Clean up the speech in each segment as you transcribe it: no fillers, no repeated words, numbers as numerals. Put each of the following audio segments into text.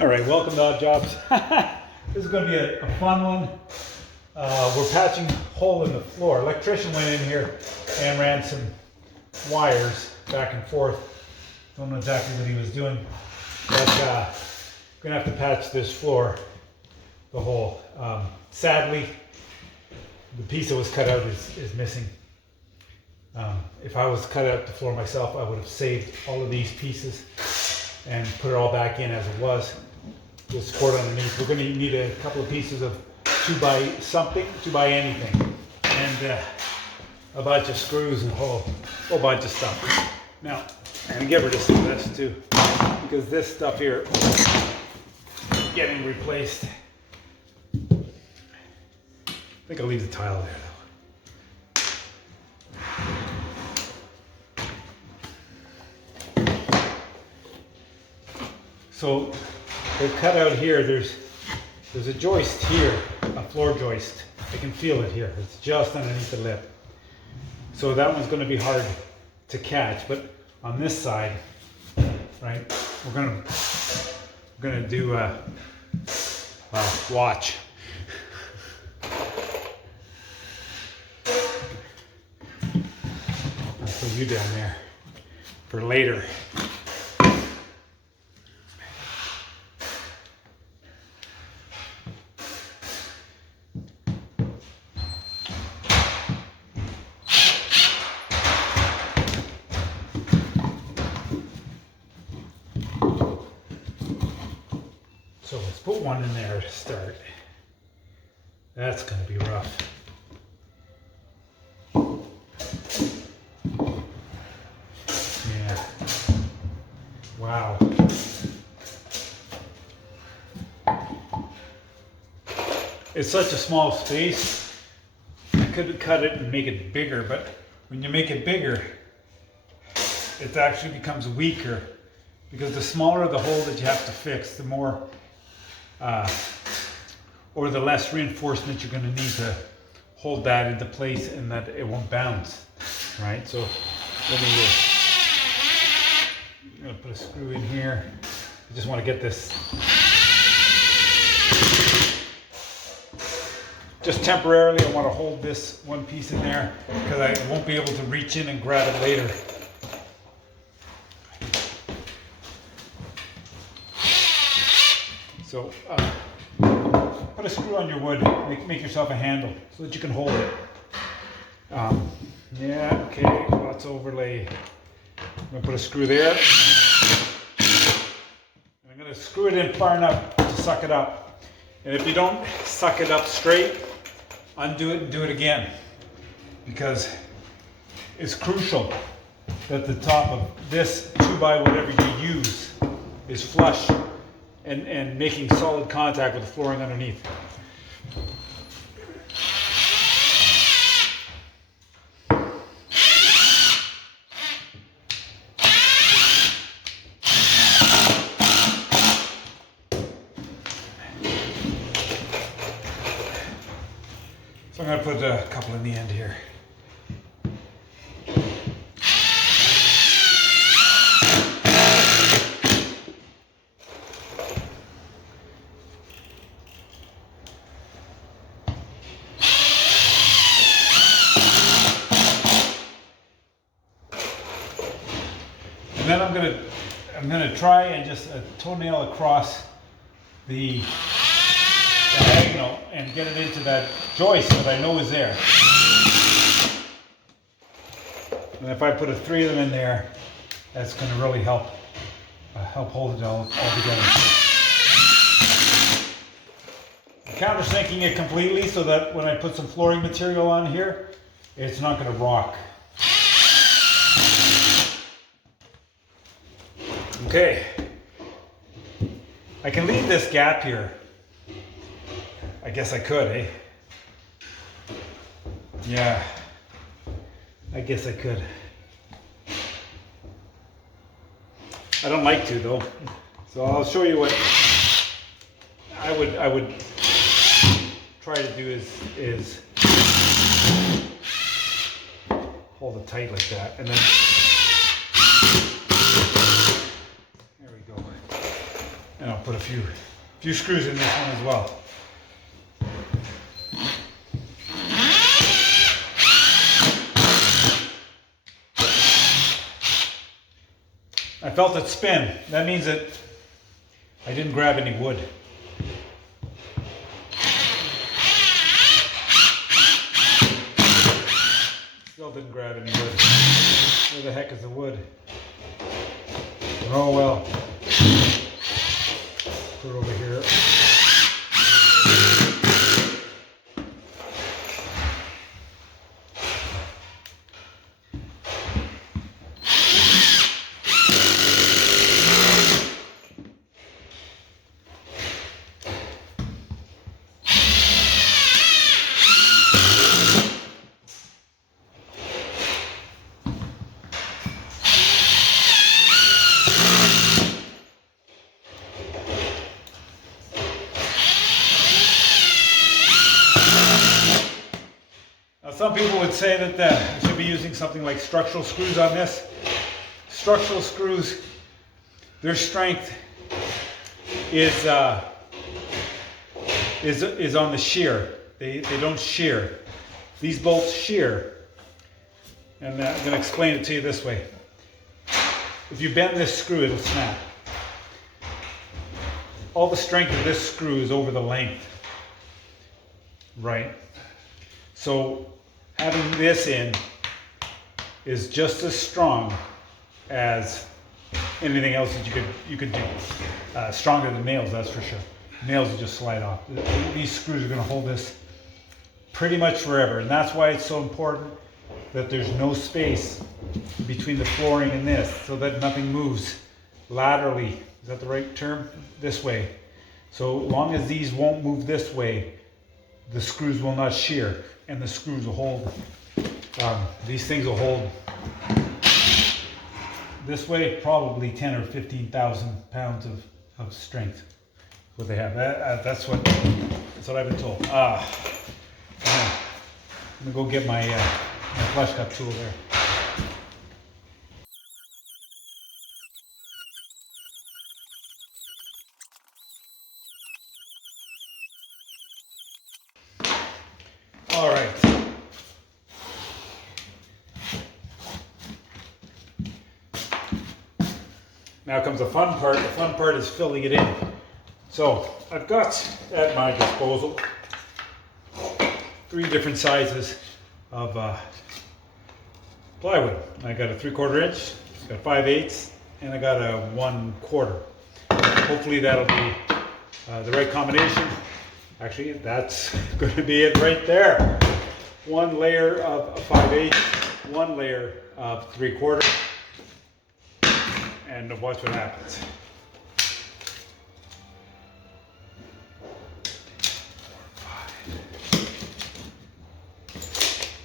All right, welcome to Odd Jobs. This is going to be a fun one. We're patching a hole in the floor. Electrician went in here and ran some wires back and forth. Don't know exactly what he was doing, but we're going to have to patch this floor, the hole. Sadly, the piece that was cut out is missing. If I was to cut out the floor myself, I would have saved all of these pieces and put it all back in as it was. With support underneath. We're going to need a couple of pieces of 2x anything, and a bunch of screws and a whole bunch of stuff. Now, I'm going to get rid of some of this too, because this stuff here is getting replaced. I think I'll leave the tile there though. So they've cut out here, there's a joist here, a floor joist. I can feel it here. It's just underneath the lip. So that one's going to be hard to catch, but on this side, right, we're going to do a watch. I'll put you down there for later. So let's put one in there to start. That's going to be rough. Yeah. Wow. It's such a small space. I could cut it and make it bigger, but when you make it bigger, it actually becomes weaker, because the smaller the hole that you have to fix, the more or the less reinforcement you're going to need to hold that into place and that it won't bounce, right? So let me I'm going to put a screw in here. I just want to get this just temporarily. I want to hold this one piece in there because I won't be able to reach in and grab it later. So put a screw on your wood, make yourself a handle so that you can hold it. Yeah, okay, let's overlay. I'm going to put a screw there. And I'm going to screw it in far enough to suck it up. And if you don't suck it up straight, undo it and do it again. Because it's crucial that the top of this 2x whatever you use is flush and making solid contact with the flooring underneath. So I'm going to put a couple in the end here. And then I'm gonna try and just a toenail across the diagonal and get it into that joist that I know is there. And if I put 3 of them in there, that's going to really help hold it all together. I'm countersinking it completely so that when I put some flooring material on here, it's not going to rock. Okay, I can leave this gap here. I guess I could, eh? Yeah, I guess I could. I don't like to though, so I'll show you what I would try to do is hold it tight like that, and then I'll put a few screws in this one as well. I felt it spin. That means that I didn't grab any wood. Still didn't grab any wood. Where the heck is the wood? Oh well. Put it over here. Some people would say that I should be using something like structural screws on this. Structural screws, their strength is on the shear. They don't shear. These bolts shear. And I'm going to explain it to you this way. If you bend this screw, it'll snap. All the strength of this screw is over the length. Right? So having this in is just as strong as anything else that you could do. Stronger than nails, that's for sure. Nails will just slide off. These screws are going to hold this pretty much forever, and that's why it's so important that there's no space between the flooring and this, so that nothing moves laterally. Is that the right term? This way. So long as these won't move this way, the screws will not shear, and the screws will hold. These things will hold this way, probably 10 or 15,000 pounds of strength. What they have. That's what I've been told. I'm gonna go get my flush cut tool there. All right. Now comes the fun part. The fun part is filling it in. So I've got at my disposal 3 different sizes of plywood. I got a 3/4 inch, I got 5/8, and I got a 1/4. Hopefully that'll be the right combination. Actually, that's going to be it right there. 1 layer of 5/8, 1 layer of 3/4, and watch what happens.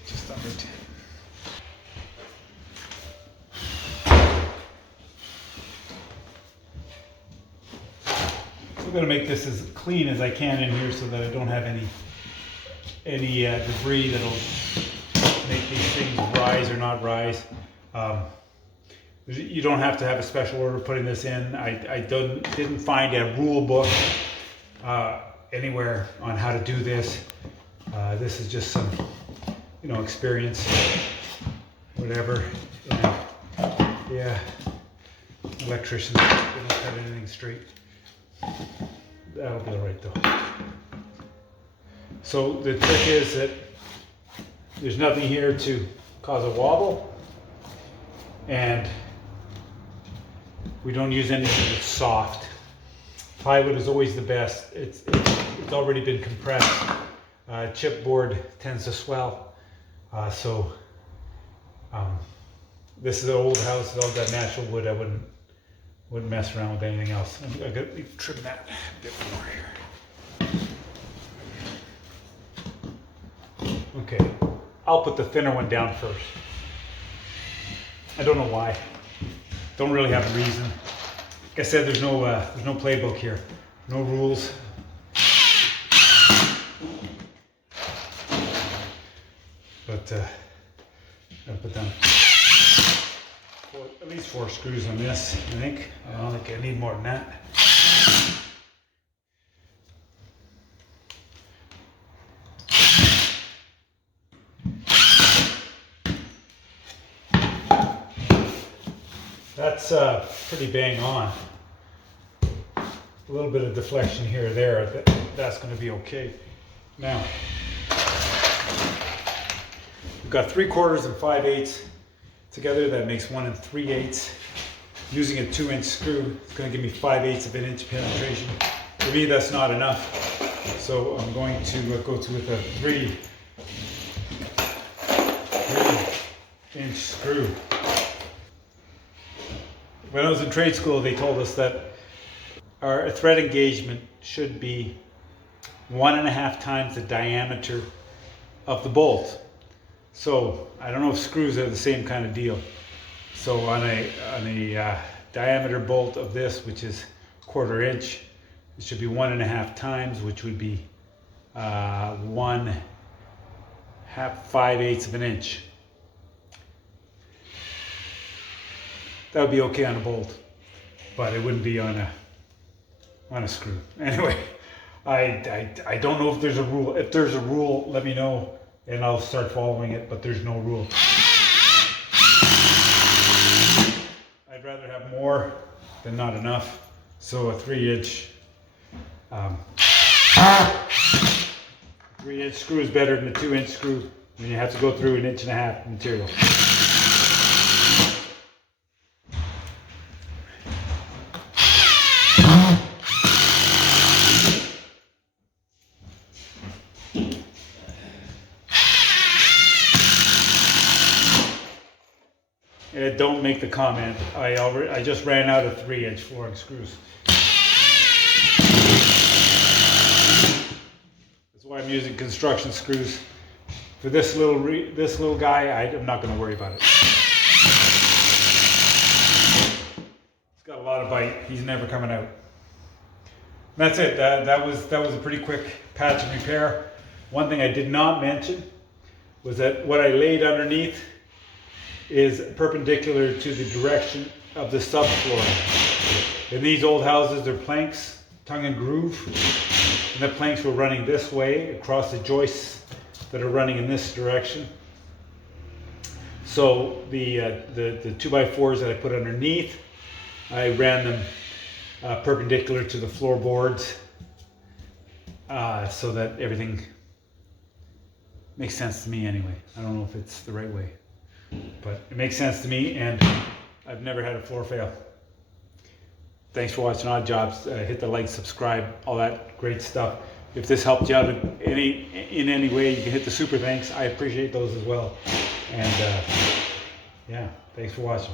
Just under 10. I'm going to make this as clean as I can in here so that I don't have any debris that'll make these things rise or not rise. You don't have to have a special order putting this in. I didn't find a rule book anywhere on how to do this. This is just some, experience, whatever. And, yeah, electricians don't cut anything straight. That'll be all right though. So the trick is that there's nothing here to cause a wobble, and we don't use anything that's soft. Plywood is always the best. It's already been compressed. Chipboard tends to swell. This is an old house. It's all got natural wood. I wouldn't mess around with anything else. I'm going to trim that a bit more here. Okay, I'll put the thinner one down first. I don't know why. Don't really have a reason. Like I said, there's no playbook here, no rules. But I'll put down at least 4 screws on this. I think. I don't think I need more than that. That's pretty bang on. A little bit of deflection here or there, that's going to be okay. Now, we've got 3/4 and 5/8 together. That makes 1 3/8. Using a 2-inch screw, it's going to give me 5/8 of an inch penetration. For me, that's not enough. So I'm going to go to with a 3-inch screw. When I was in trade school, they told us that our thread engagement should be 1.5 times the diameter of the bolt. So I don't know if screws are the same kind of deal. So on a diameter bolt of this, which is 1/4 inch, it should be 1.5 times, which would be 5/8 of an inch. That would be okay on a bolt, but it wouldn't be on a screw. Anyway, I don't know if there's a rule. If there's a rule, let me know and I'll start following it, but there's no rule. I'd rather have more than not enough. So a 3-inch 3-inch screw is better than a 2-inch screw, and you have to go through 1.5 inches material. Don't make the comment. I just ran out of 3-inch flooring screws. That's why I'm using construction screws. For this little guy, I'm not going to worry about it. It's got a lot of bite. He's never coming out. That's it. That was a pretty quick patch and repair. One thing I did not mention was that what I laid underneath is perpendicular to the direction of the subfloor. In these old houses, they're planks, tongue and groove, and the planks were running this way across the joists that are running in this direction. So the 2x4s that I put underneath, I ran them perpendicular to the floorboards so that everything makes sense to me anyway. I don't know if it's the right way, but it makes sense to me, and I've never had a floor fail. Thanks for watching Odd Jobs. Hit the like, subscribe, all that great stuff. If this helped you out in any way, you can hit the super thanks. I appreciate those as well. And yeah, thanks for watching.